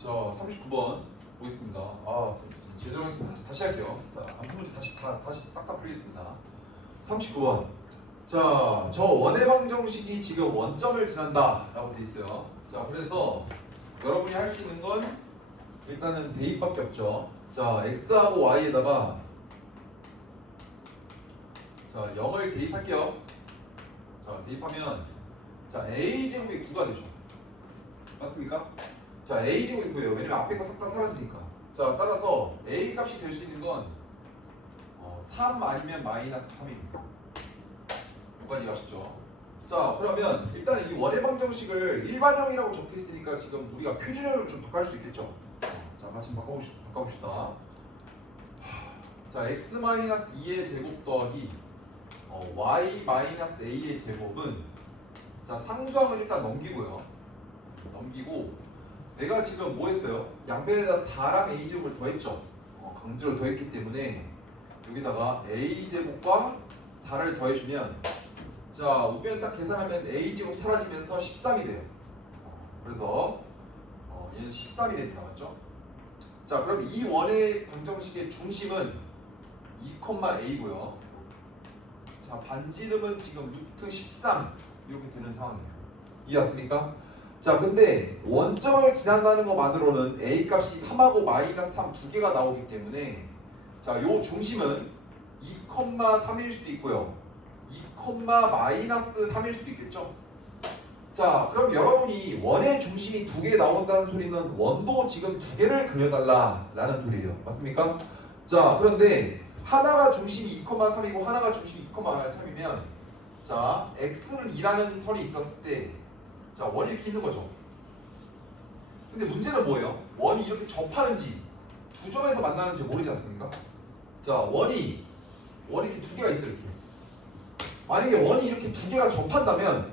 자, 39번 보겠습니다. 제대로 하겠습니다. 다시 할게요. 자, 안 풀면 다시 싹 다 풀리겠습니다. 39번. 자, 저 원의 방정식이 지금 원점을 지난다 라고 돼 있어요. 자, 그래서 여러분이 할 수 있는 건 일단은 대입밖에 없죠. 자, x하고 y에다가 자, 0을 대입할게요. 자, 대입하면 자, a제곱이 9가 되죠. 맞습니까? 자, a제곱이 9예요. 왜냐면 앞에 거 싹 다 사라지니까. 자, 따라서 a 값이 될 수 있는 건 3 아니면 마이너스 3입니다. 여기까지 아시죠? 자, 그러면 일단은 이 원의 방정식을 일반형이라고 적혀 있으니까 지금 우리가 표준형으로 좀 바꿀 수 있겠죠? 자, 같이 바꿔봅시다. 자, x-2의 제곱 더하기 y-a의 제곱은 자, 상수항을 일단 넘기고 내가 지금 뭐 했어요? 양변에다 4랑 a제곱을 더했죠? 강제로 더했기 때문에 여기다가 a제곱과 4를 더해주면 자, 우변 딱 계산하면 a제곱 사라지면서 13이 돼요. 그래서 얘는 13이 됩니다. 맞죠? 자, 그럼 이 원의 방정식의 중심은 2,a고요. 자, 반지름은 지금 루트 13 이렇게 되는 상황이에요. 이해했습니까? 자, 근데 원점을 지난다는 것만으로는 a 값이 3하고 마이너스 3 두 개가 나오기 때문에 자, 요 중심은 2,3일 수도 있고요. 2, 마이너스 3일 수도 있겠죠? 자, 그럼 여러분이 원의 중심이 두 개 나온다는 소리는 원도 지금 두 개를 그려달라 라는 소리예요. 맞습니까? 자, 그런데 하나가 중심이 2,3이고 하나가 중심이 2,3이면 자, x는 2라는 선이 있었을 때 자, 원이 이렇게 있는 거죠. 근데 문제는 뭐예요? 원이 이렇게 접하는지 두 점에서 만나는지 모르지 않습니까? 자, 원이 이렇게 두 개가 있어요. 이렇게. 만약에 원이 이렇게 두 개가 접한다면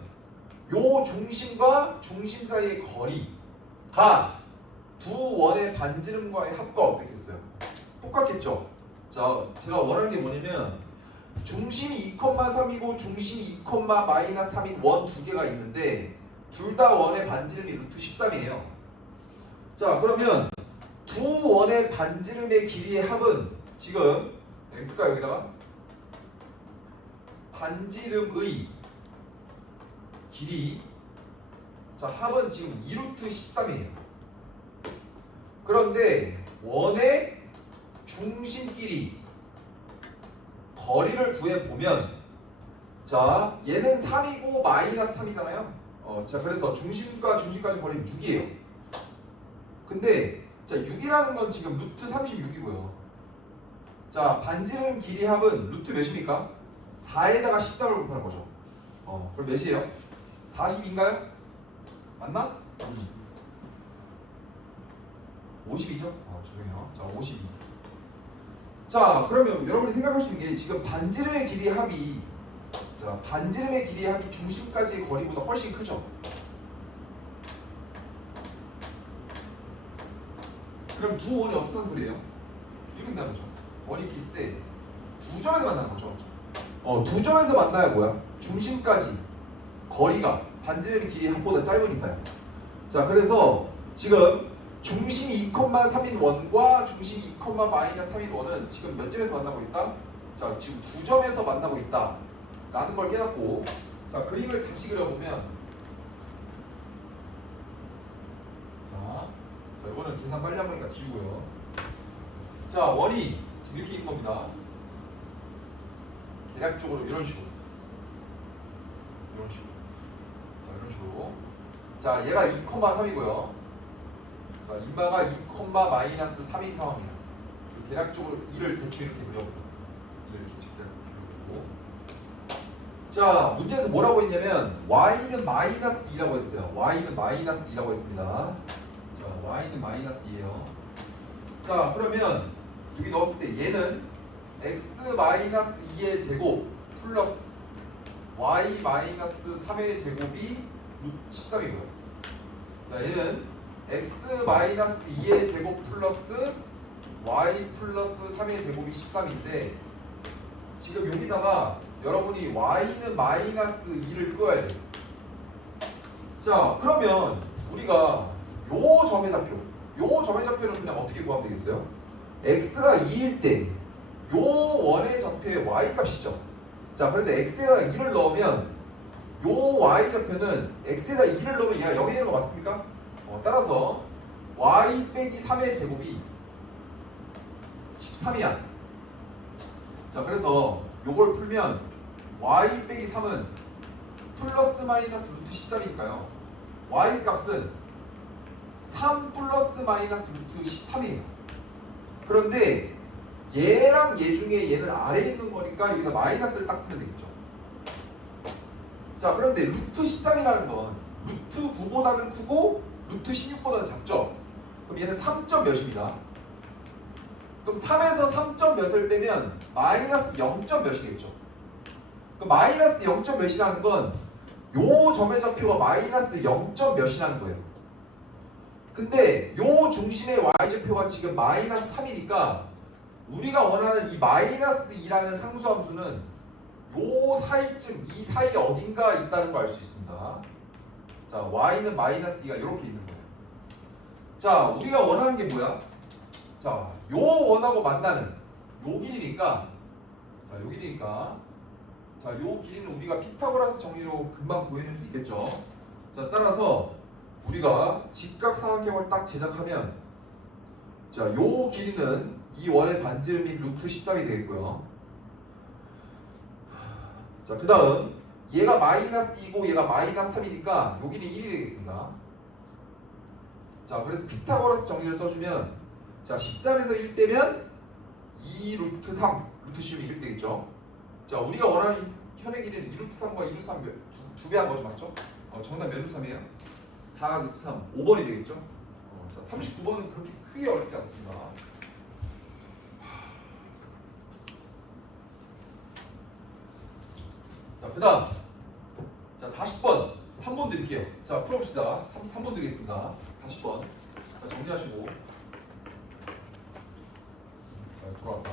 요 중심과 중심 사이의 거리가 두 원의 반지름과의 합과 어떻겠어요? 똑같겠죠? 자, 제가 원하는 게 뭐냐면 중심이 2,3이고 중심이 2,-3인 원 두 개가 있는데 둘 다 원의 반지름이 루트 13이에요. 자, 그러면 두 원의 반지름의 길이의 합은 지금 여기 쓸까요? 여기다가 반지름의 길이 자, 합은 지금 2루트 13이에요. 그런데 원의 중심끼리 거리를 구해보면 자, 얘는 3이고 마이너스 3이잖아요. 자, 그래서 중심과 중심까지 거리는 6이에요. 근데 자, 6이라는 건 지금 루트 36이고요. 자, 반지름 길이 합은 루트 몇입니까? 4에다가 13을 곱하는 거죠. 그럼 몇이에요? 40인가요? 맞나? 50이죠? 죄송해요. 자, 52. 자, 그러면 여러분이 생각할 수 있는 게 지금 반지름의 길이 합이 자, 반지름의 길이 합이 중심까지의 거리보다 훨씬 크죠? 그럼 두 원이 어떤 소리예요? 이렇게 된다는 거죠. 원이 이렇게 있을 때 두 점에서 만나는 거죠. 두 점에서 만나야 뭐야? 중심까지 거리가 반지름의 길이 한보다 짧으니까요. 자, 그래서 지금 중심 2,3인 원과 중심 2,-3인 원은 지금 몇 점에서 만나고 있다? 자, 지금 두 점에서 만나고 있다 라는 걸 깨닫고, 자, 그림을 다시 그려보면, 자, 이거는 계산 빨리 한 거니까 지우고요. 자, 원이 지금 이렇게 있는 겁니다. 대략적으로 이런 식으로. 자, 이런 식으로. 자, 얘가 2,3이고요. 자, 인마가 2,-3인 상황이야. 대략적으로 2를 대충 이렇게 그려보고. 2를 이렇게 그려보고. 자, 문제에서 뭐라고 했냐면 y는 -2라고 했어요. y는 -2라고 했습니다. 자, y는 -2예요. 자, 그러면 여기 넣었을 때 얘는 x-2의 제곱 플러스 y-3의 제곱이 13이고요. 자, 얘는 x-2의 제곱 플러스 y 플러스 3의 제곱이 13인데, 지금 여기다가 여러분이 y는 -2를 끄어야 돼요. 자, 그러면 우리가 요 점의 좌표는 그냥 어떻게 구하면 되겠어요? x가 2일 때 요 원의 좌표의 y 값이죠. 자, 그런데 x에다 2를 넣으면 요 y 좌표는 x에다 2를 넣으면 얘가 0이 되는 거 맞습니까? 따라서 y 빼기 3의 제곱이 13이야. 자, 그래서 요걸 풀면 y 빼기 3은 플러스 마이너스 루트 13이니까요. y 값은 3 플러스 마이너스 루트 13이에요. 그런데 얘랑 얘 중에 얘는 아래에 있는 거니까 여기다 마이너스를 딱 쓰면 되겠죠. 자, 그런데 루트 13이라는 건 루트 9보다는 크고 루트 16보다는 작죠. 그럼 얘는 3점 몇입니다. 그럼 3에서 3점 몇을 빼면 마이너스 0점 몇이겠죠. 그럼 마이너스 0점 몇이라는 건 요 점의 좌표가 마이너스 0점 몇이라는 거예요. 근데 요 중심의 y좌표가 지금 마이너스 3이니까 우리가 원하는 이 마이너스 2라는 상수함수는 요 사이쯤, 이 사이 어딘가 있다는 걸 알 수 있습니다. 자, y는 마이너스 2가 이렇게 있는 거예요. 자, 우리가 원하는 게 뭐야? 자, 요 원하고 만나는 요 길이니까, 자, 요 길이는 우리가 피타고라스 정리로 금방 구해낼 수 있겠죠. 자, 따라서 우리가 직각삼각형을 딱 제작하면, 자, 요 길이는 이 원의 반지름이 루트 13이 되겠고요. 자, 그 다음 얘가 마이너스 2고 얘가 마이너스 3이니까 요 길이 1이 되겠습니다. 자, 그래서 피타고라스 정리를 써주면, 자, 13에서 1 떼면 2 루트 3, 루트 10이 1 되겠죠. 자, 우리가 원하는 현의 길이는 2 루트 3과 2 루트 3 두 배 한 거죠, 맞죠? 정답 몇 루트 3이에요? 4 루트 3, 5번이 되겠죠. 자, 39번은 그렇게 크게 어렵지 않습니다. 자, 그 다음, 자, 40번 3번 드릴게요. 자, 풀어봅시다. 3번 드리겠습니다. 40번. 자, 정리하시고. 자, 돌아왔다.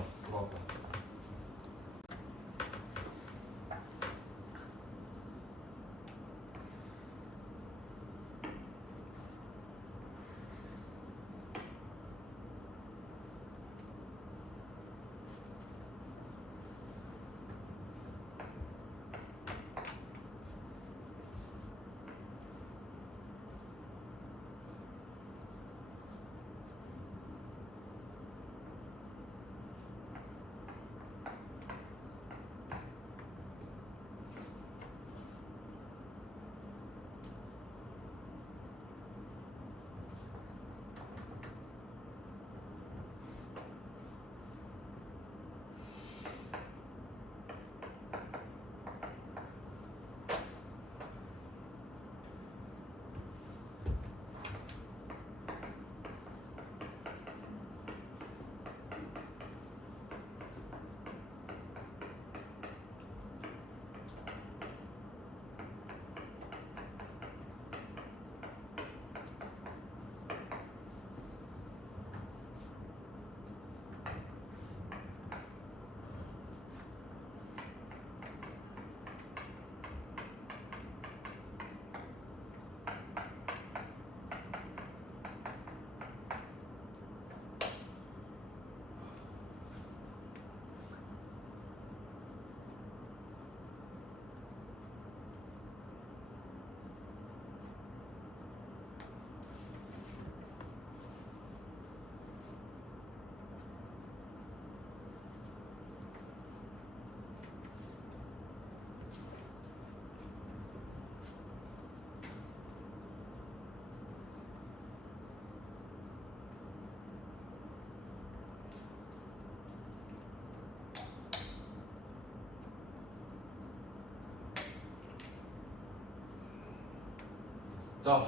자,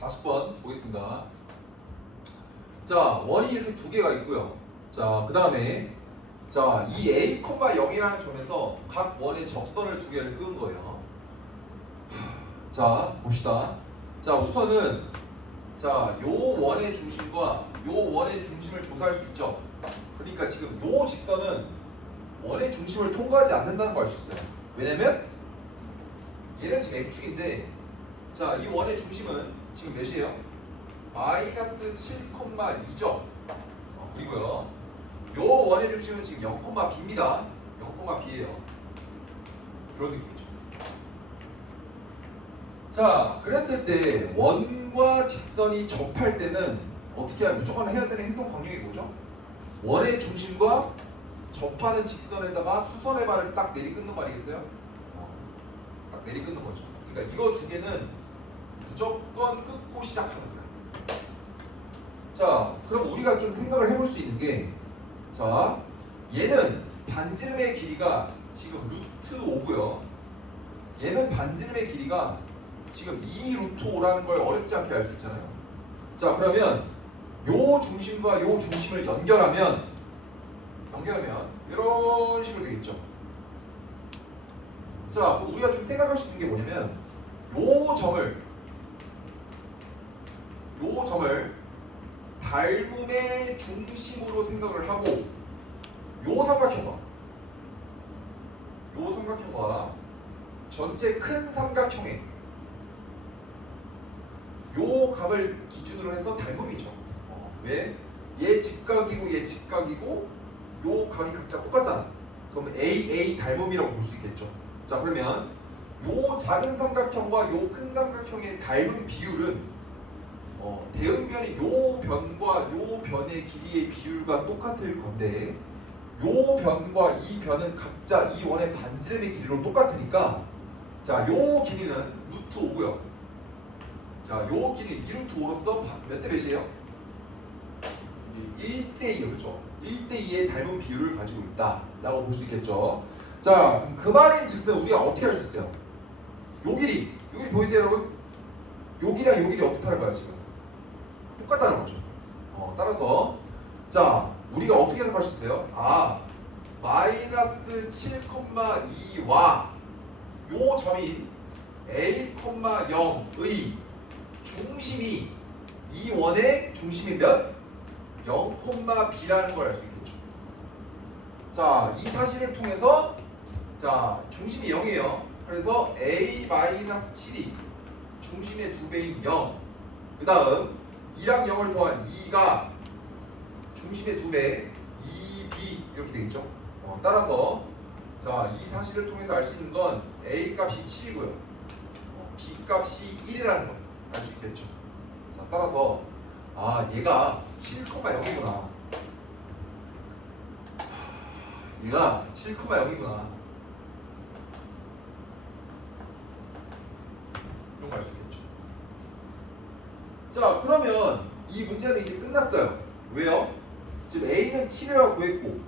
40번 보겠습니다. 자, 원이 이렇게 두 개가 있고요. 자, 그 다음에 자, 이 A, 0이라는 점에서 각 원의 접선을 두 개를 끄은 거예요. 자, 봅시다. 자, 우선은 자, 요 원의 중심과 요 원의 중심을 조사할 수 있죠. 그러니까 지금 요 직선은 원의 중심을 통과하지 않는다는 걸 알 수 있어요. 왜냐면 얘는 지금 X축인데 자, 이 원의 중심은 지금 몇이에요? 마이너스 7,2죠. 그리고요 요 원의 중심은 지금 0,b입니다. 0,b예요. 그런 느낌이죠. 자, 그랬을 때 원과 직선이 접할 때는 어떻게 해야 무조건 해야 되는 행동 강령이 뭐죠? 원의 중심과 접하는 직선에다가 수선의 발을 딱 내리끊는 거 아니겠어요? 딱 내리끊는 거죠. 그러니까 이거 두 개는 무조건 끊고 시작하는 거예요. 자, 그럼 우리가 좀 생각을 해볼 수 있는 게 자, 얘는 반지름의 길이가 지금 루트 5고요. 얘는 반지름의 길이가 지금 2 루트 5라는 걸 어렵지 않게 알 수 있잖아요. 자, 그러면 요 중심과 요 중심을 연결하면 이런 식으로 되겠죠. 자, 우리가 좀 생각할 수 있는 게 뭐냐면 요 점을 닮음의 중심으로 생각을 하고 요 삼각형과 전체 큰 삼각형의 요 각을 기준으로 해서 닮음이죠. 왜? 얘 직각이고 얘 직각이고 요 각이 각자 똑같잖아. 그럼 A 닮음이라고 볼 수 있겠죠. 자, 그러면 요 작은 삼각형과 요 큰 삼각형의 닮음 비율은 대응변이 요 변과 요 변의 길이의 비율과 똑같을 건데 요 변과 이 변은 각자 이 원의 반지름의 길이로 똑같으니까 자, 요 길이는 루트 5고요. 자, 요 길이 2루트 5로서 몇 대 몇이에요? 1대 2요, 그렇죠? 1대 2의 닮은 비율을 가지고 있다라고 볼 수 있겠죠. 자, 그 말인 즉슨 우리가 어떻게 할 수 있어요? 요 길이 보이세요, 여러분? 요 길이랑 요 길이 어떻다는 거야 지금? 똑같다는 거죠. 따라서 자, 우리가 어떻게 해석할 수 있어요? 마이너스 7,2와 요 점인 A, 0의 중심이 이 원의 중심이 몇? 0,b라는 걸 알 수 있겠죠. 자, 이 사실을 통해서 자, 중심이 0이에요. 그래서 A-7이 중심의 2배인 0. 그 다음 2랑 0을 더한 2가 중심의 2배 2b 이렇게 되겠죠. 따라서 자, 이 사실을 통해서 알 수 있는 건 A 값이 7이고요. B 값이 1이라는 걸 알 수 있겠죠. 자, 따라서 얘가 7,0이구나. 얘가 7,0이구나. 이런 거 알 수 있겠죠. 자, 그러면 이 문제는 이제 끝났어요. 왜요? 지금 A는 7이라고 구했고,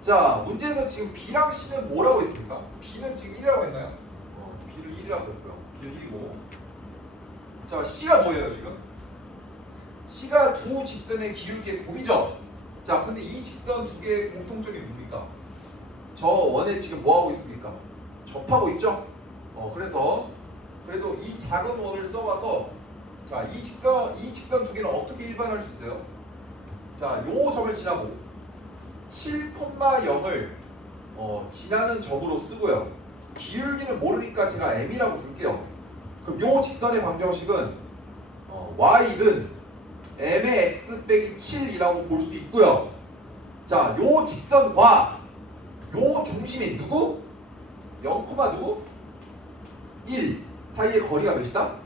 자, 문제에서 지금 B랑 C는 뭐라고 했습니까? B는 지금 1이라고 했나요? B를 1이라고 했고요. B를 1이고. 자, C가 뭐예요, 지금? C가 두 직선의 기울기의 곱이죠. 자, 근데 이 직선 두 개의 공통점이 뭡니까? 저 원에 지금 뭐 하고 있습니까? 접하고 있죠. 그래서 그래도 이 작은 원을 써와서 자, 이 직선 두 개는 어떻게 일반화할 수 있어요? 자, 요 점을 지나고 7,0을 지나는 점으로 쓰고요. 기울기는 모르니까 제가 m이라고 둘게요. 그럼 요 직선의 방정식은 y는 m의 x 빼기 7이라고 볼 수 있고요. 자, 요 직선과 요 중심이 누구? 0, 누구? 1 사이의 거리가 몇이다?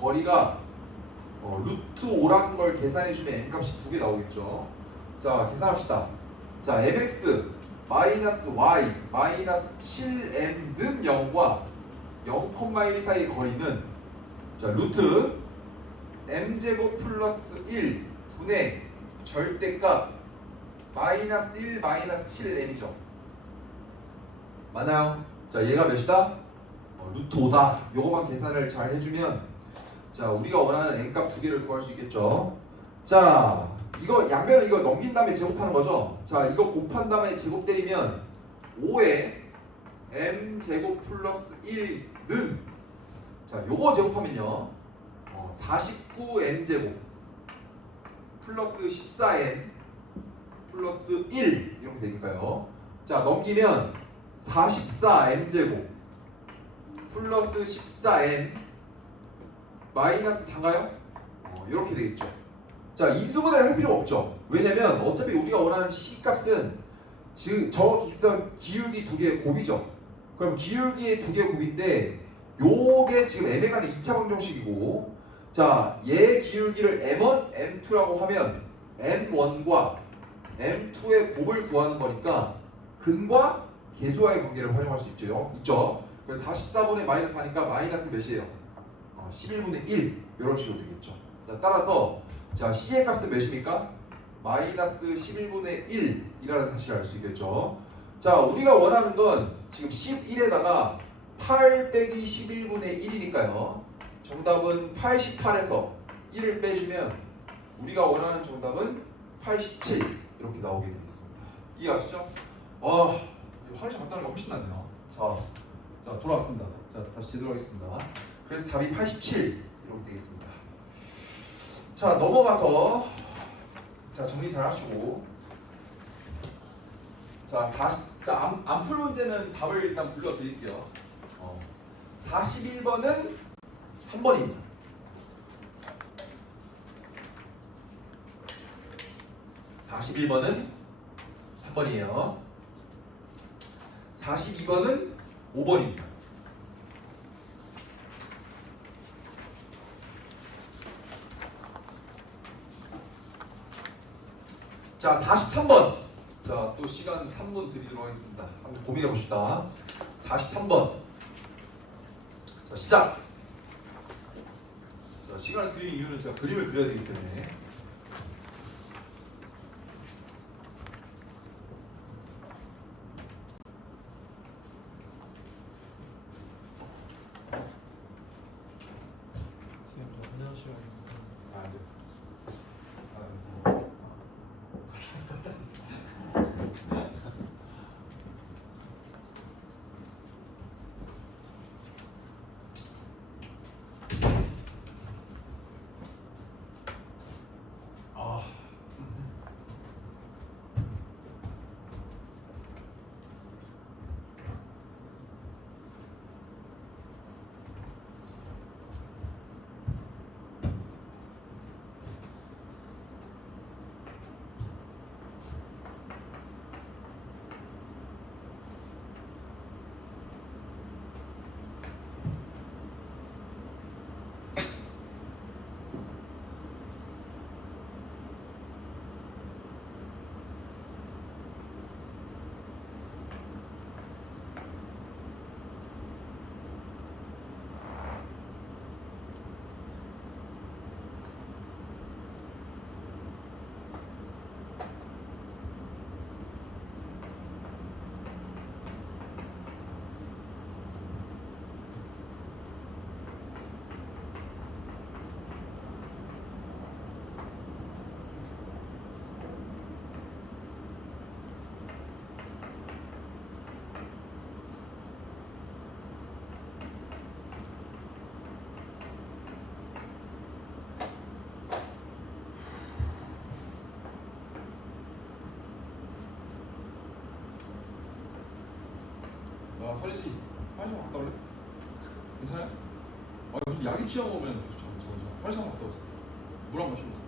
거리가 루트 5라는 걸 계산해주면 m값이 두 개 나오겠죠. 자, 계산합시다. 자, mx 마이너스 y 마이너스 7m는 0과 0,1 사이의 거리는 자, 루트 m제곱 플러스 1 분의 절대값 마이너스 1 마이너스 7m이죠. 맞나요? 자, 얘가 몇이다? 루트 5다. 요거만 계산을 잘 해주면 자 우리가 원하는 n값 두 개를 구할 수 있겠죠. 자 이거 양변을 이거 넘긴 다음에 제곱하는 거죠. 자 이거 곱한 다음에 제곱 때리면 5에 m 제곱 플러스 1는 자 요거 제곱하면요 49m 제곱 플러스 14m 플러스 1 이렇게 되니까요. 자 넘기면 44m 제곱 플러스 14m 마이너스 4가요? 이렇게 되겠죠. 자 인수분해를 할 필요가 없죠. 왜냐면 어차피 우리가 원하는 C값은 즉 저 직선 기울기 두 개의 곱이죠. 그럼 기울기의 두 개의 곱인데 요게 지금 m에 관한 2차 방정식이고 자 얘 기울기를 m1, m2라고 하면 m1과 m2의 곱을 구하는 거니까 근과 계수와의 관계를 활용할 수 있죠. 그래서 44분의 마이너스 하니까 마이너스 몇이에요? 11분의 1 이런 식으로 되겠죠. 자, 따라서 자 C의 값은 몇입니까? 마이너스 11분의 1이라는 사실을 알 수 있겠죠. 자 우리가 원하는 건 지금 11에다가 8 빼기 11분의 1이니까요. 정답은 88에서 1을 빼주면 우리가 원하는 정답은 87 이렇게 나오게 되겠습니다. 이해하시죠? 화장실 갔다 오니까 훨씬 낫네요. 자 돌아왔습니다. 자 다시 제대로 하겠습니다. 그래서 답이 87 이렇게 되겠습니다. 자 넘어가서 자 정리 잘 하시고 자 암풀 문제는 답을 일단 불러드릴게요. 41번은 3번입니다. 41번은 3번이에요. 42번은 5번입니다. 자 43번 자 또 시간 3분 드리도록 하겠습니다. 한번 고민해 봅시다. 43번 자 시작. 자 시간을 드리는 이유는 제가 그림을 그려야 되기 때문에 서리 씨, 화장실 갔다 올래? 괜찮아요? 무슨 약이 취한 거 보면 화장실 갔다 오세요. 물 한 번 마시고 오세요.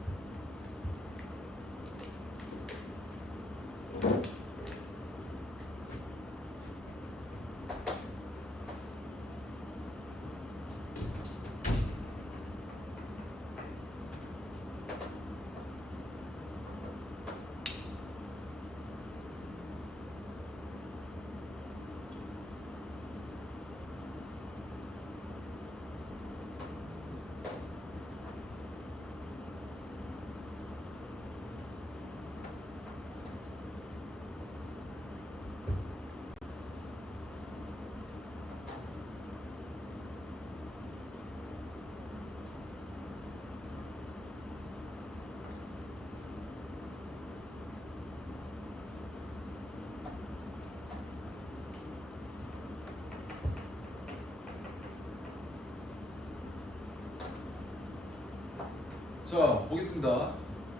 자, 보겠습니다.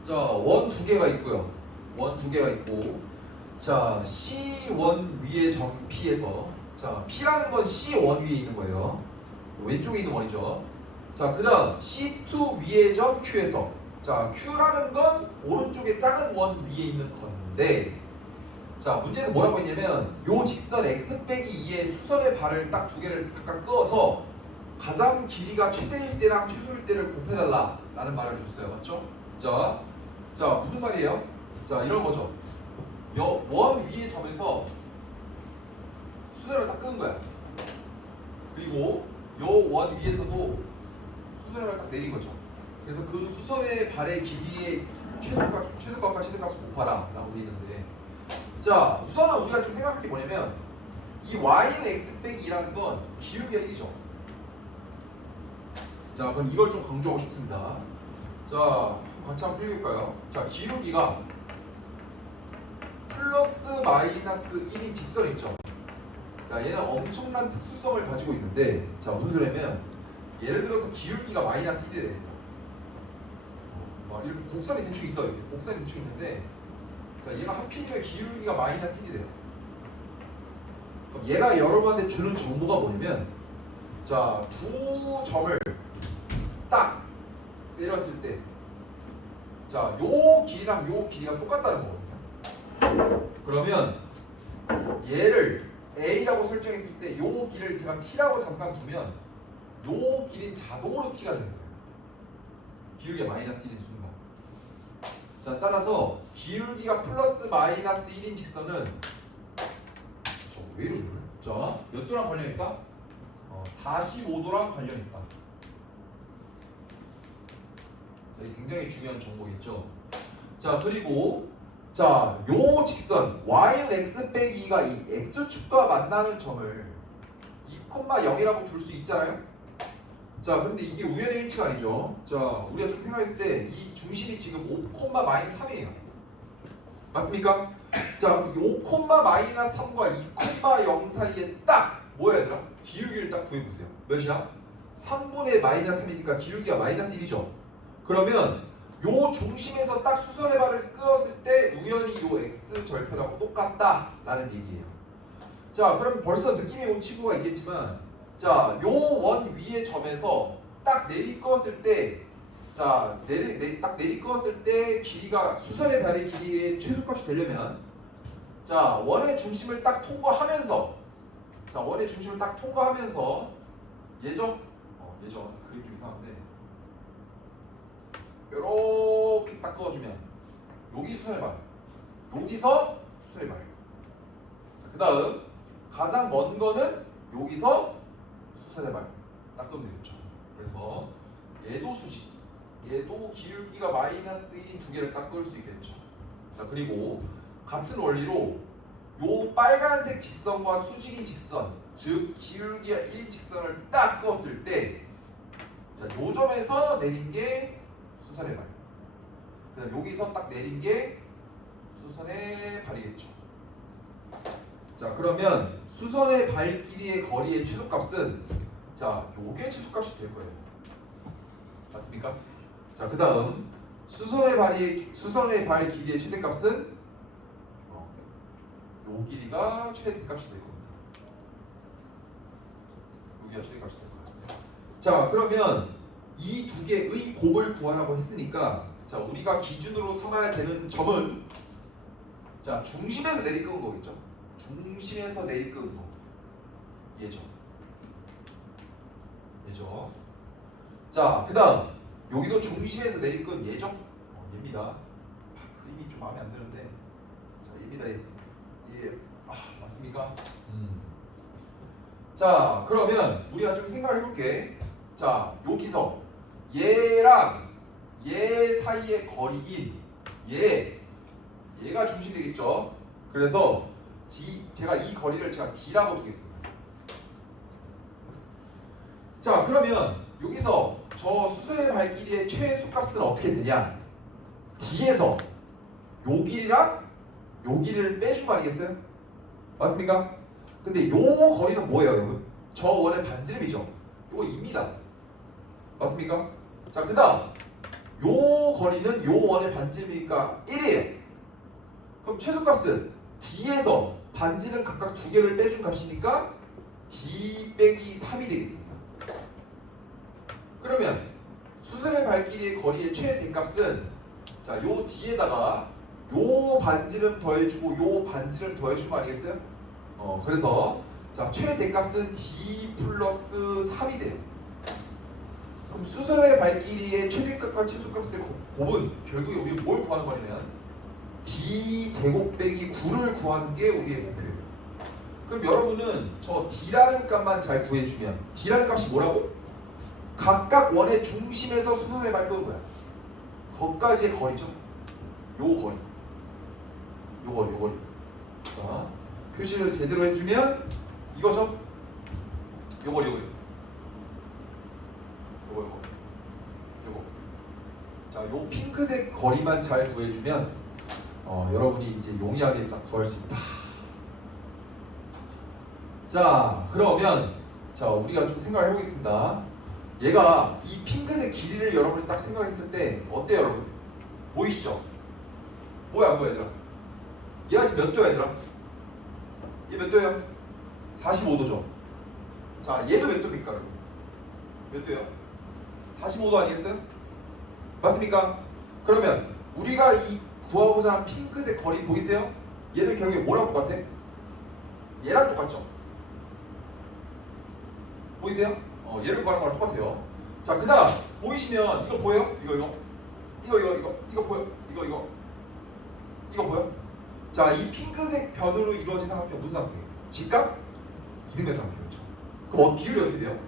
자, 원 두 개가 있고요. 원 두 개가 있고, 자, C1 위의 점 P에서, 자, P라는 건 C1 위에 있는 거예요. 왼쪽에 있는 원이죠. 자, 그 다음 C2 위의 점 Q에서, 자, Q라는 건 오른쪽에 작은 원 위에 있는 건데, 자, 문제에서 뭐라고 했냐면 요 직선 x-2의 수선의 발을 딱 두 개를 각각 그어서 가장 길이가 최대일 때랑 최소일 때를 곱해달라 라는 말을 줬어요. 맞죠? 자, 무슨 말이에요? 자, 이런 거죠. 원 위의 점에서 수선을 딱 끄는 거야. 그리고 요 원 위에서도 수선을 딱 내린 거죠. 그래서 그 수선의 발의 길이의 최소값과 최소값을 곱하라 라고 돼 있는데, 자, 우선은 우리가 좀 생각할 게 뭐냐면 이 y는 x-2라는 건 기울기가 1이죠. 자, 그럼 이걸 좀 강조하고 싶습니다. 자, 같이 한번 풀어볼까요? 자, 기울기가 플러스 마이너스 1인 직선 있죠. 자, 얘는 엄청난 특수성을 가지고 있는데, 자, 무슨 소리냐면 예를 들어서 기울기가 마이너스 1이래. 막 이렇게 곡선이 대충 있어요. 이렇게 곡선이 대충 있는데, 자, 얘가 하필이면 기울기가 마이너스 1이래요. 그럼 얘가 여러분한테 주는 정보가 뭐냐면, 자, 두 점을 딱 내렸을 때, 자, 요 길이랑 요 길이가 똑같다는 거거든요. 그러면 얘를 A라고 설정했을 때 요 길을 제가 T라고 잠깐 두면 요 길이 자동으로 T가 되는 거예요. 기울기가 마이너스 1인 순간. 자, 따라서 기울기가 플러스 마이너스 1인 직선은 왜 이러죠? 자, 몇 도랑 관련 있다? 45도랑 관련 있다. 자, 이 굉장히 중요한 정보겠죠. 자, 그리고 자, 요 직선 y는 x 빼기 2가 이 x축과 만나는 점을 2,0이라고 둘 수 있잖아요. 자, 그런데 이게 우연의 일치가 아니죠. 자, 우리가 좀 생각했을 때 이 중심이 지금 5,-3이에요. 맞습니까? 자, 5,-3과 2,0 사이에 딱 뭐야 얘들아? 기울기를 딱 구해보세요. 몇이야? 3분의 마이너스 3이니까 기울기가 마이너스 1이죠. 그러면 요 중심에서 딱 수선의 발을 끄었을 때 우연히 요 x 절편하고 똑같다라는 얘기예요. 자, 그럼 벌써 느낌이 온 친구가 있겠지만, 자, 요 원 위의 점에서 딱 내리 끄었을 때, 자, 딱 내리 끄었을 때 길이가 수선의 발의 길이의 최소값이 되려면, 자, 원의 중심을 딱 통과하면서, 자, 원의 중심을 딱 통과하면서 예정 그림 좀 이상한데. 이렇게 딱 그어주면 여기 수선의 발, 여기서 수선의 발. 자, 그 다음 가장 먼 거는 여기서 수선의 발 딱 그으면 되겠죠. 그래서 얘도 수직, 얘도 기울기가 마이너스 1인 두 개를 딱 그을 수 있겠죠. 자, 그리고 같은 원리로 요 빨간색 직선과 수직인 직선, 즉 기울기가 1인 직선을 딱 그었을 때, 자, 요 점에서 내린 게 수선의 발. 그다음 여기서 딱 내린 게 수선의 발이겠죠. 자, 그러면 수선의 발 길이의 거리의 최소값은, 자, 요게 최소값이 될 거예요. 맞습니까? 자, 그다음 수선의 발 길이의 최대값은 요 길이가 최대값이 될 겁니다. 여기가 최대값이 될 거예요. 자, 그러면 이 두 개의 곱을 구하라고 했으니까, 자, 우리가 기준으로 삼아야 되는 점은, 자, 중심에서 내리끄은 거겠죠. 중심에서 내리끄은 거 얘죠. 자, 그 다음 여기도 중심에서 내리끄은 얘죠. 얘입니다. 그림이 좀 마음에 안 드는데, 자, 얘입니다. 얘. 맞습니까? 자, 그러면 우리가 좀 생각을 해볼게. 자, 여기서 얘랑 얘 사이의 거리인 얘가 중심이 되겠죠. 그래서 제가 이 거리를 제가 D라고 두겠습니다. 자, 그러면 여기서 저 수선의 발 길이의 최소값은 어떻게 되냐? D에서 요 길이랑 요 길이를 빼준 거 아니겠어요? 맞습니까? 근데 요 거리는 뭐예요, 여러분? 저 원의 반지름이죠. 요거 2입니다. 맞습니까? 자, 그 다음 요 거리는 요 원의 반지름이니까 1이에요. 그럼 최소값은 D에서 반지름 각각 두 개를 빼준 값이니까 D 빼기 3이 되겠습니다. 그러면 수선의 발길이의 거리의 최대값은 자, 요 D에다가 요 반지름 더해주고 요 반지름 더해준 거 아니겠어요? 그래서 자, 최대값은 D 플러스 3이 돼요. 그럼 수선의 발길이의 최대값과 최소값의 곱은 결국에 우리 뭘 구하는 거냐면 D 제곱 빼기 9를 구하는 게 우리의 목표예요. 그럼 여러분은 저 D라는 값만 잘 구해주면 D라는 값이 뭐라고? 각각 원의 중심에서 수선의 발도는 뭐야? 거기까지의 거리죠. 요 거리. 요 거리. 자, 표시를 제대로 해주면 이거죠? 요 거리. 요거. 자, 요 핑크색 거리만 잘 구해주면 여러분이 이제 용이하게 딱 구할 수 있다. 자, 그러면 자, 우리가 좀 생각을 해보겠습니다. 얘가 이 핑크색 길이를 여러분이 딱 생각했을 때 어때요, 여러분? 보이시죠? 뭐야, 안 보여, 얘들아? 얘가 지금 몇 도야, 얘들아? 얘 몇 도예요? 45도죠. 자, 얘도 몇 도입니까, 여러분? 몇 도예요? 45도 아니겠어요? 맞습니까? 그러면 우리가 이 구하고자 하는 핑크색 거리 보이세요? 얘는 결국에 뭐랑 똑같아? 얘랑 똑같죠? 보이세요? 얘를 구하는 거랑 똑같아요. 자, 그 다음 보이시면 이거 보여요? 이거 보여? 이거 보여? 자, 이 핑크색 변으로 이루어진 삼각형 무슨 삼각형이에요? 직각? 이등변 삼각형이죠. 그럼 비율이 어떻게 돼요?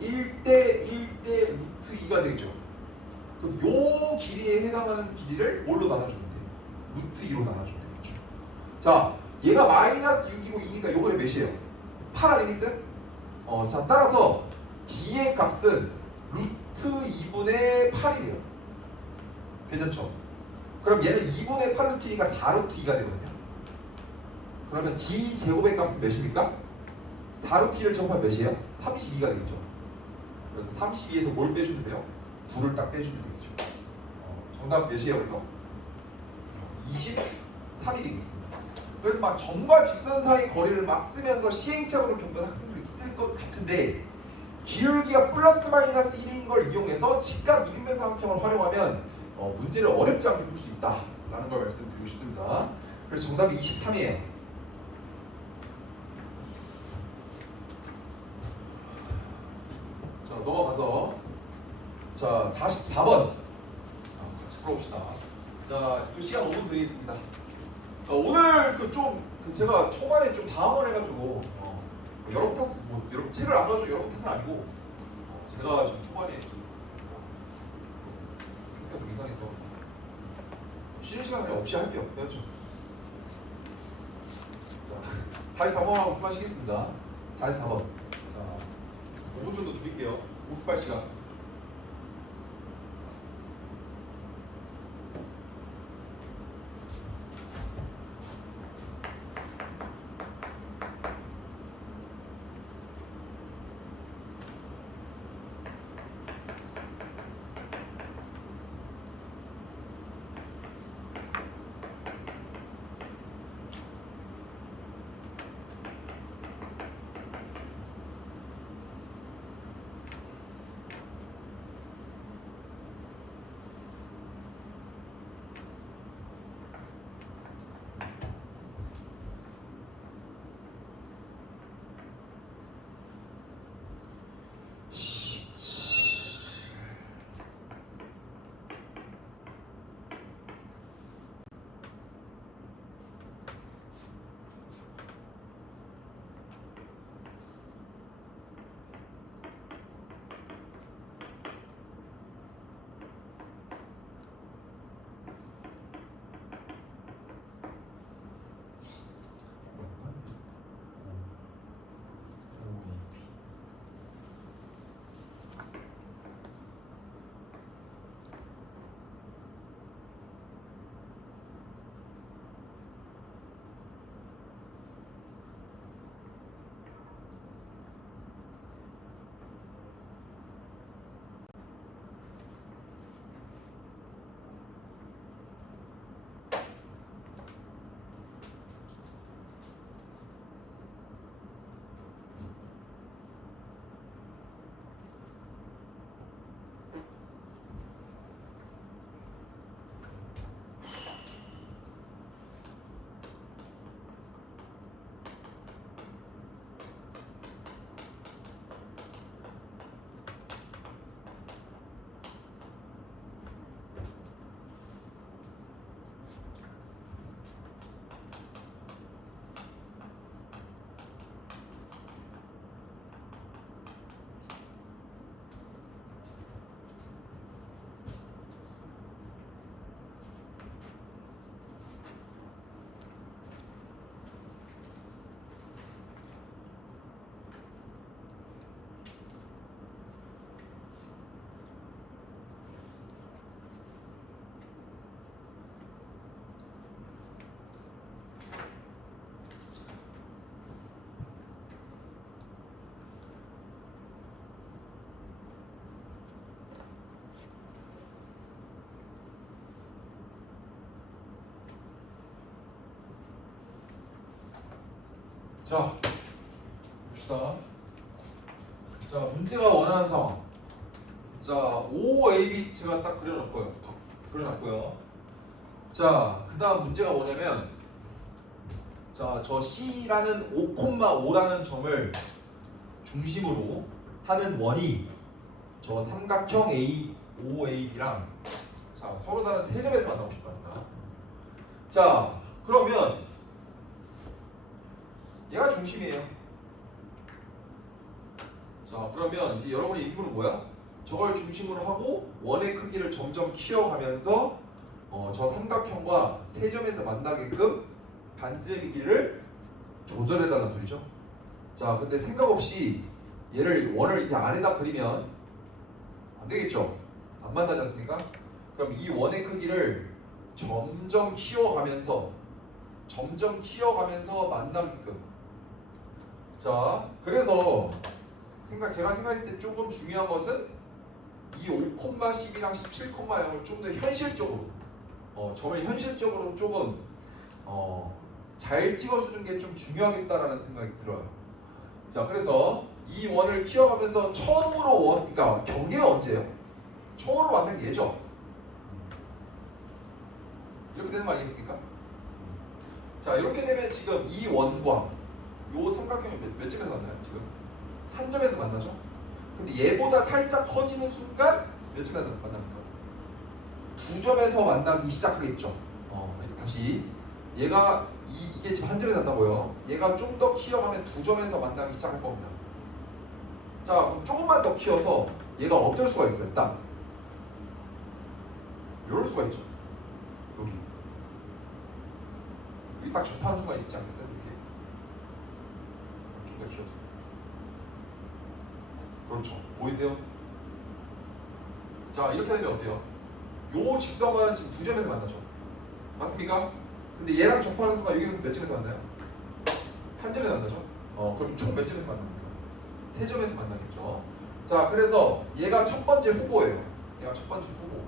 1대 루트 2가 되겠죠. 그럼 요 길이에 해당하는 길이를 뭘로 나눠주면 돼요? 루트 2로 나눠주면 되겠죠. 자, 얘가 마이너스 6이고 2니까 요거를 몇이에요? 8 아니겠어요? 자, 따라서 D의 값은 루트 2분의 8이 돼요. 괜찮죠? 그럼 얘는 2분의 8 루트 2가 4 루트 2가 되거든요. 그러면 D 제곱의 값은 몇입니까? 4 루트 2를 제곱하면 몇이에요? 32가 되겠죠. 그래서 32에서 뭘 빼주면 돼요? 9를 딱 빼주면 되겠죠. 정답 몇이에요? 그래서 23이 되겠습니다. 그래서 막 점과 직선 사이 거리를 막 쓰면서 시행착오를 겪던 학생들이 있을 것 같은데 기울기가 플러스 마이너스 1인 걸 이용해서 직각 이등변 삼각형을 활용하면 문제를 어렵지 않게 풀 수 있다라는 걸 말씀드리고 싶습니다. 그래서 정답이 23이에요. 자, 넘어가서 자, 44번 같이 풀어봅시다. 자, 또 시간 5분 드리겠습니다. 오늘 제가 초반에 좀 당황을 해가지고 여러분 탓, 여러분 책을 안 가지고 여러분 탓은 아니고 제가 지금 초반에 생각이 좀 이상해서 쉬는 시간에 없이 할게요. 그렇죠? 자, 44번하고 그만하시겠습니다. 44번. 자, 5분 정도 드릴게요. 58시간. 자, 봅시다. 자, 문제가 원하는 상황. 자, OAB 제가 딱 그려놨고요. 자, 그 다음 문제가 뭐냐면, 자, 저 C라는 5,5라는 점을 중심으로 하는 원이 저 삼각형 OAB랑 자, 서로 다른 세 점에서 만나고 싶답니다. 자, 그러면 얘가 중심이에요. 자, 그러면 이제 여러분의 임무는 뭐야? 저걸 중심으로 하고 원의 크기를 점점 키워가면서 저 삼각형과 세 점에서 만나게끔 반지의 길이를 조절해달라는 소리죠. 자, 근데 생각 없이 얘를 원을 이렇게 안에다 그리면 안 되겠죠? 안 만나지 않습니까? 그럼 이 원의 크기를 점점 키워가면서 만나게끔. 자, 그래서 제가 생각했을 때 조금 중요한 것은 이 5,10이랑 17,0을 좀 더 현실적으로 점을 현실적으로 조금 잘 찍어주는 게 좀 중요하겠다라는 생각이 들어요. 자, 그래서 이 원을 키워가면서 처음으로 그러니까 경계가 언제예요? 처음으로 만난 게 얘죠. 이렇게 되는 거 아니겠습니까? 자, 이렇게 되면 지금 이 원과 요 삼각형이 몇 점에서 만나요? 지금 한 점에서 만나죠? 근데 얘보다 살짝 커지는 순간 몇 점에서 만납니까? 두 점에서 만나기 시작하겠죠. 다시 얘가 이게 지금 한 점에서 만나고요. 얘가 좀 더 키워가면 두 점에서 만나기 시작할 겁니다. 자, 그럼 조금만 더 키워서 얘가 어떨 수가 있어요? 딱 이럴 수가 있죠. 여기 딱 접하는 순간 있지 않겠어요? 이렇게 좀 더 키웠어. 그렇죠. 보이세요? 자, 이렇게 되면 어때요? 요 직선과는 지금 두 점에서 만나죠. 맞습니까? 근데 얘랑 접하는 순간 여기서 몇 점에서 만나요? 한 점에서 만나죠. 그럼 총 몇 점에서 만납니까? 세 점에서 만나겠죠. 자, 그래서 얘가 첫 번째 후보예요. 얘가 첫 번째 후보.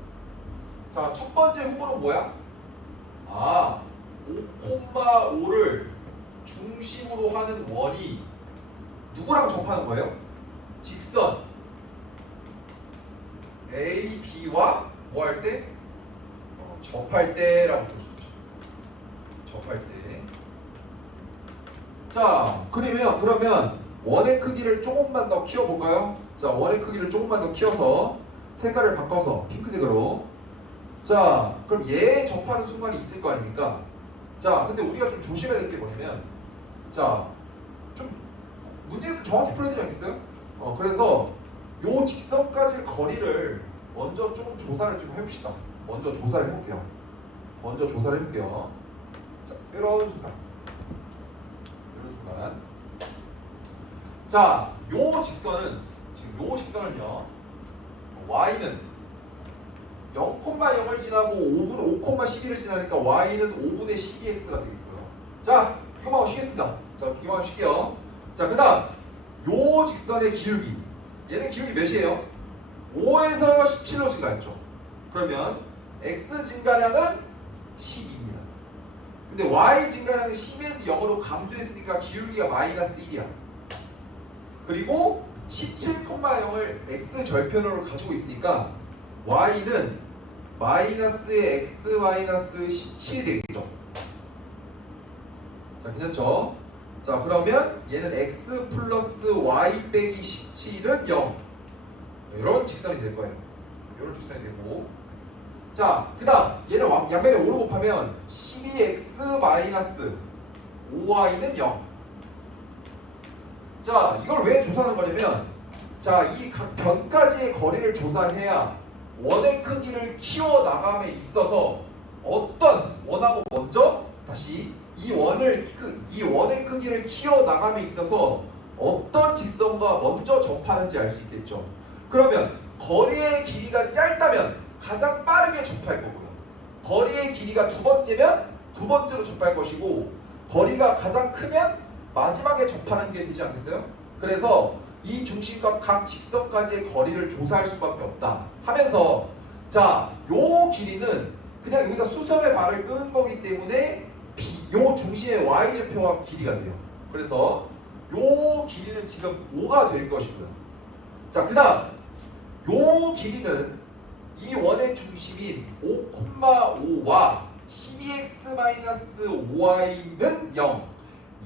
자, 첫 번째 후보는 뭐야? 5,5를 중심으로 하는 원이 누구랑 접하는 거예요? 직선 A, B와 뭐 할 때? 접할 때라고 볼 수 있죠. 접할 때. 자, 그러면 원의 크기를 조금만 더 키워볼까요? 자, 원의 크기를 조금만 더 키워서 색깔을 바꿔서 핑크색으로. 자, 그럼 얘 접하는 순간이 있을 거 아닙니까? 자, 근데 우리가 좀 조심해야 될 게 뭐냐면, 자, 좀 문제를 좀 정확히 풀어야 되지 않겠어요? 그래서 요 직선까지 거리를 먼저 조금 조사를 좀 해봅시다. 먼저 조사를 해볼게요. 자, 이런 순간. 자, 요 직선은요, y는 0,0을 지나고 5,11을 지나니까 y는 5분의 12x가 되겠고요. 자, 이거만 쉬겠습니다. 자, 이거만 쉴게요. 자, 그 다음 요 직선의 기울기, 얘는 기울기 몇이에요? 5에서 17로 증가했죠. 그러면 x 증가량은 12입니다. 근데 y 증가량이 10에서 0으로 감소했으니까 기울기가 마이너스 1이야. 그리고 17,0을 x 절편으로 가지고 있으니까 y는 마이너스의 x 마이너스 17이 되겠죠. 자, 괜찮죠? 자, 그러면 얘는 x 플러스 y 빼기 17은 0. 이런 직선이 될 거예요. 이런 직선이 되고. 자, 그 다음 얘는 양면에 5로 곱하면 12x 마이너스 5y는 0. 자, 이걸 왜 조사하는 거냐면, 자, 이 각 변까지의 거리를 조사해야 원의 크기를 키워나감에 있어서 어떤 원하고 먼저 다시 이 원의 크기를 키워나감에 있어서 어떤 직선과 먼저 접하는지 알 수 있겠죠. 그러면 거리의 길이가 짧다면 가장 빠르게 접할 거고요. 거리의 길이가 두 번째면 두 번째로 접할 것이고, 거리가 가장 크면 마지막에 접하는 게 되지 않겠어요? 그래서 이 중심과 각 직선까지의 거리를 조사할 수밖에 없다 하면서, 자, 요 길이는 그냥 여기다 수섭의 발을 끄는 거기 때문에 요 중심의 y좌표와 길이가 돼요. 그래서 요 길이는 지금 5가 될 것이고요. 자, 그 다음 요 길이는 이 원의 중심인 5,5와 12x-5y는 0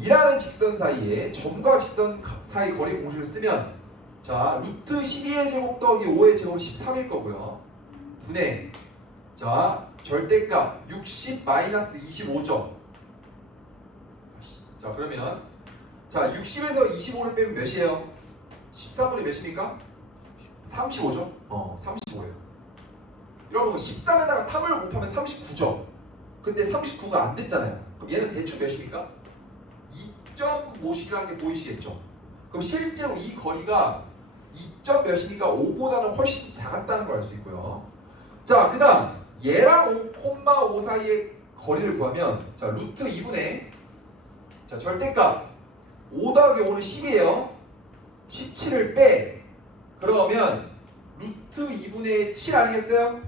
이라는 직선 사이에 점과 직선 사이 거리 공식을 쓰면 자 루트 12의 제곱 더하기 5의 제곱은 13일 거고요. 분의 자 절대값 60-25죠. 자 그러면 자 60에서 25를 빼면 몇이에요? 13분의 몇입니까? 35죠? 35예요. 여러분 13에다가 3을 곱하면 39죠. 근데 39가 안 됐잖아요. 그럼 얘는 대충 몇입니까? 2.5씩이라는 게 보이시겠죠? 그럼 실제로 이 거리가 2점 몇이니까 5보다는 훨씬 작았다는 걸 알 수 있고요. 자, 그 다음 얘랑 5,5 사이의 거리를 구하면 자 루트 2분의 자 절대값 5 더하기 5는 10이에요. 17을 빼 그러면 루트 2분의 7 아니겠어요?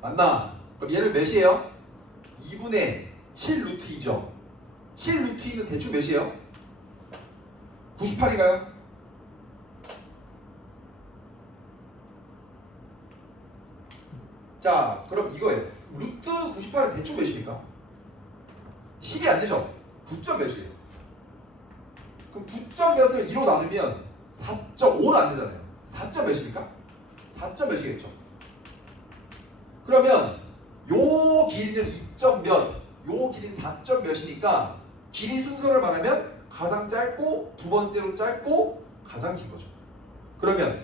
맞나? 그럼 얘를 몇이에요? 2분의 7 루트 2죠. 7 루트 2는 대충 몇이에요? 98인가요? 자, 그럼 이거예요. 루트 98은 대충 몇입니까? 10이 안 되죠? 9점 몇이에요? 그럼 9점 몇을 2로 나누면 4.5는 안 되잖아요. 4점 몇입니까? 4점 몇이겠죠? 그러면 요 길이는 2점 몇, 요 길이는 4점 몇이니까 길이 순서를 말하면 가장 짧고 두 번째로 짧고 가장 긴 거죠. 그러면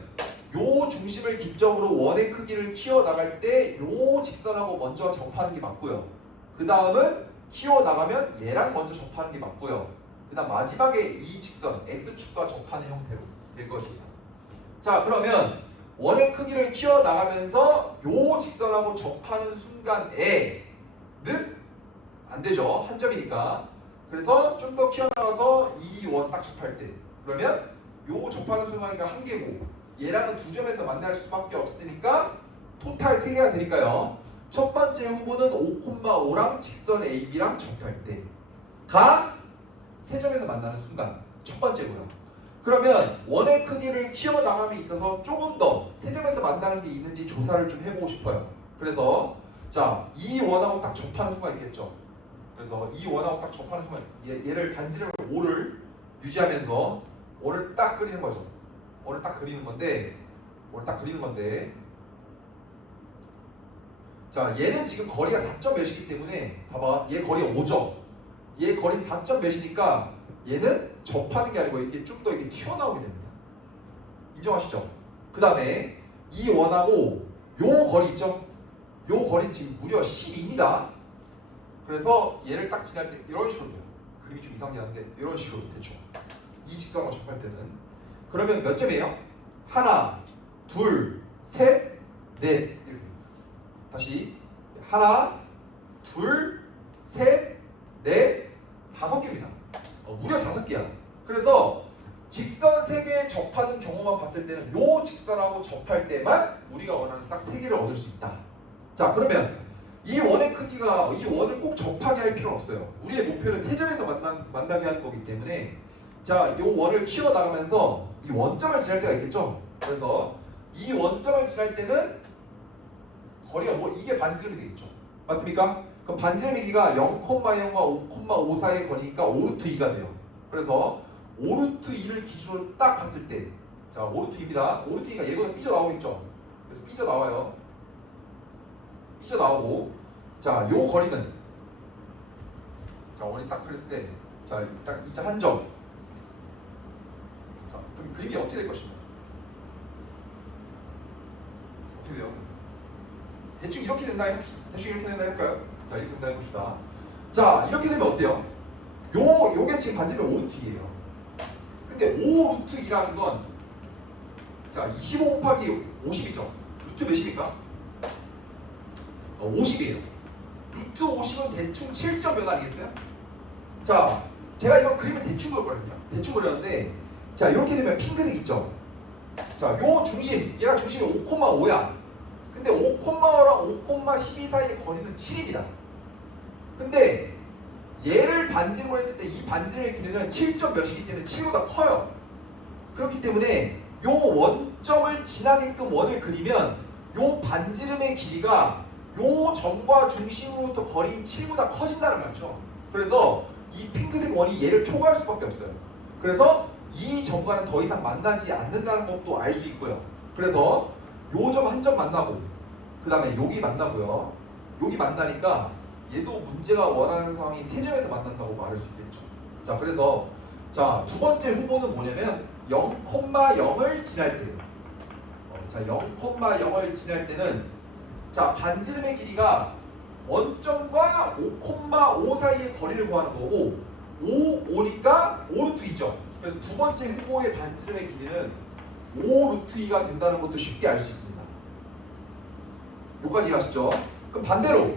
요 중심을 기점으로 원의 크기를 키워나갈 때 요 직선하고 먼저 접하는 게 맞고요. 그 다음은 키워나가면 얘랑 먼저 접하는 게 맞고요. 그 다음 마지막에 이 직선 X축과 접하는 형태로 될 것입니다. 자 그러면 원의 크기를 키워나가면서 요 직선하고 접하는 순간에는 안 되죠. 한 점이니까. 그래서 좀 더 키워나가서 이 원 딱 접할 때 그러면 요 접하는 순간이니까 한 개고 얘랑은 두 점에서 만날 수밖에 없으니까 토탈 3개가 되니까요. 첫 번째 후보는 5,5랑 직선 AB랑 접할 때가 세 점에서 만나는 순간 첫 번째고요. 그러면 원의 크기를 키워나감에 있어서 조금 더 세 점에서 만나는 게 있는지 조사를 좀 해보고 싶어요. 그래서 자, 이 원하고 딱 접하는 순간 있겠죠. 그래서 이 원하고 딱 접하는 순간 얘를 반지름을 5를 유지하면서 5를 딱 그리는 거죠. 5를 딱 그리는 건데 자 얘는 지금 거리가 4점 몇이기 때문에 봐봐 얘 거리가 5죠. 얘 거리는 4점 몇이니까 얘는 접하는 게 아니고 이게 좀 더 이게 튀어나오게 됩니다. 인정하시죠? 그 다음에 이 원하고 요 거리 있죠? 요 거리는 지금 무려 10입니다. 그래서 얘를 딱 지날 때 이런 식으로 돼요. 그림이 좀 이상하게 이런 식으로 대충 이 직선과 접할 때는 그러면 몇 점이에요? 하나, 둘, 셋, 넷 이렇게 됩니다. 다시 하나, 둘, 셋, 넷, 5개입니다. 무려 5개야. 그래서 직선 3개에 접하는 경우만 봤을 때는 요 직선하고 접할 때만 우리가 원하는 딱 3개를 얻을 수 있다. 자 그러면 이 원의 크기가 이 원을 꼭 접하게 할 필요는 없어요. 우리의 목표는 세 점에서 만나게 하는 거기 때문에 자, 이 원을 키워나가면서 이 원점을 지날 때가 있겠죠. 그래서 이 원점을 지날 때는 거리가 뭐 이게 반지름이 되겠죠. 맞습니까? 그럼 반지름의 길이가 0,0과 5,5 사이의 거리니까 5루트 2가 돼요. 그래서 5루트 2를 기준으로 딱 봤을 때 자 5루트 2입니다. 5루트 2가 얘보다 삐져나오겠죠. 그래서 삐져나와요. 삐져나오고 자 요 거리는 자 원이 딱 그랬을 때 자 딱 2차 한 점. 자 그럼 그림이 어떻게 될 것인가? 어떻게 돼요? 대충 이렇게 된다 해볼까요? 자 이렇게 된다 해봅시다. 자 이렇게 되면 어때요? 요게 지금 반지름 5루트이에요. 근데 5루트이라는 건 자 25 곱하기 50이죠. 루트 몇입니까? 50이에요. 루트 50은 대충 7점 몇 아니겠어요? 자 제가 이거 그림을 대충 그렸거든요. 대충 그렸는데 자 이렇게 되면 핑크색 있죠? 자 요 중심 얘가 중심이 5,5야. 근데 5,5랑 5,12 사이의 거리는 7입니다. 근데 얘를 반지름으로 했을 때 이 반지름의 길이는 7점 몇이기 때문에 7보다 커요. 그렇기 때문에 요 원점을 지나게끔 원을 그리면 요 반지름의 길이가 요 점과 중심으로부터 거리인 7보다 커진다는 말이죠. 그래서 이 핑크색 원이 얘를 초과할 수밖에 없어요. 그래서 이 점과는 더 이상 만나지 않는다는 것도 알 수 있고요. 그래서 요 점 한 점 만나고 그 다음에 여기 만나고요. 여기 만나니까 얘도 문제가 원하는 상황이 세 점에서 만난다고 말할 수 있겠죠. 자, 그래서 자, 두 번째 후보는 뭐냐면 0,0을 지날 때. 자, 0,0을 지날 때는 자, 반지름의 길이가 원점과 5,5 사이의 거리를 구하는 거고 5니까 5루트2죠. 그래서 두 번째 후보의 반지름의 길이는 5루트2가 된다는 것도 쉽게 알 수 있습니다. 여기까지 아시죠? 그럼 반대로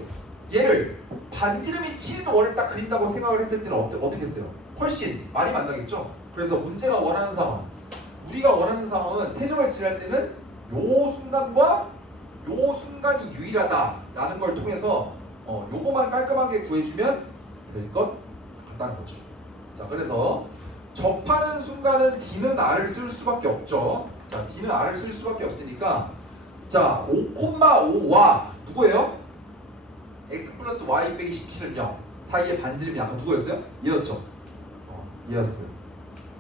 얘를 반지름이 7인 원을 딱 그린다고 생각을 했을 때는 어떻게 했어요? 훨씬 많이 만나겠죠? 그래서 문제가 원하는 상황, 우리가 원하는 상황은 세 점을 지날 때는 요 순간과 요 순간이 유일하다라는 걸 통해서 요거만 깔끔하게 구해주면 될 것 같다는 거죠. 자, 그래서 접하는 순간은 D는 R을 쓸 수밖에 없죠. 자, D는 R을 쓸 수밖에 없으니까 자, 5,5와 누구예요? X 플러스 Y 빼기 17은 0 사이의 반지름이 아까 누구였어요? 얘였죠? 얘였어요.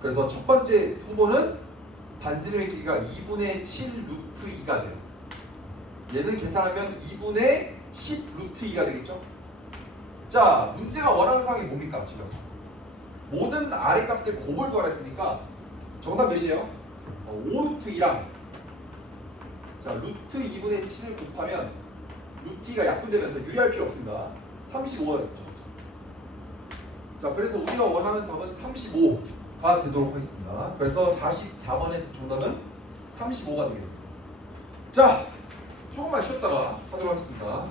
그래서 첫 번째 후보는 반지름의 길이가 2분의 7 루트 2가 돼요. 얘는 계산하면 2분의 10 루트 2가 되겠죠? 자, 문제가 원하는 상황이 뭡니까 지금? 모든 R의 값을 곱을 구하라 했으니까 정답 몇이에요? 5 루트 2랑 자, 루트 2분의 7을 곱하면 루트 2가 약분되면서 유리할 필요 없습니다. 35가 됐죠. 자, 그래서 우리가 원하는 답은 35가 되도록 하겠습니다. 그래서 44번의 정답은 35가 되겠습니다. 자, 조금만 쉬었다가 하도록 하겠습니다.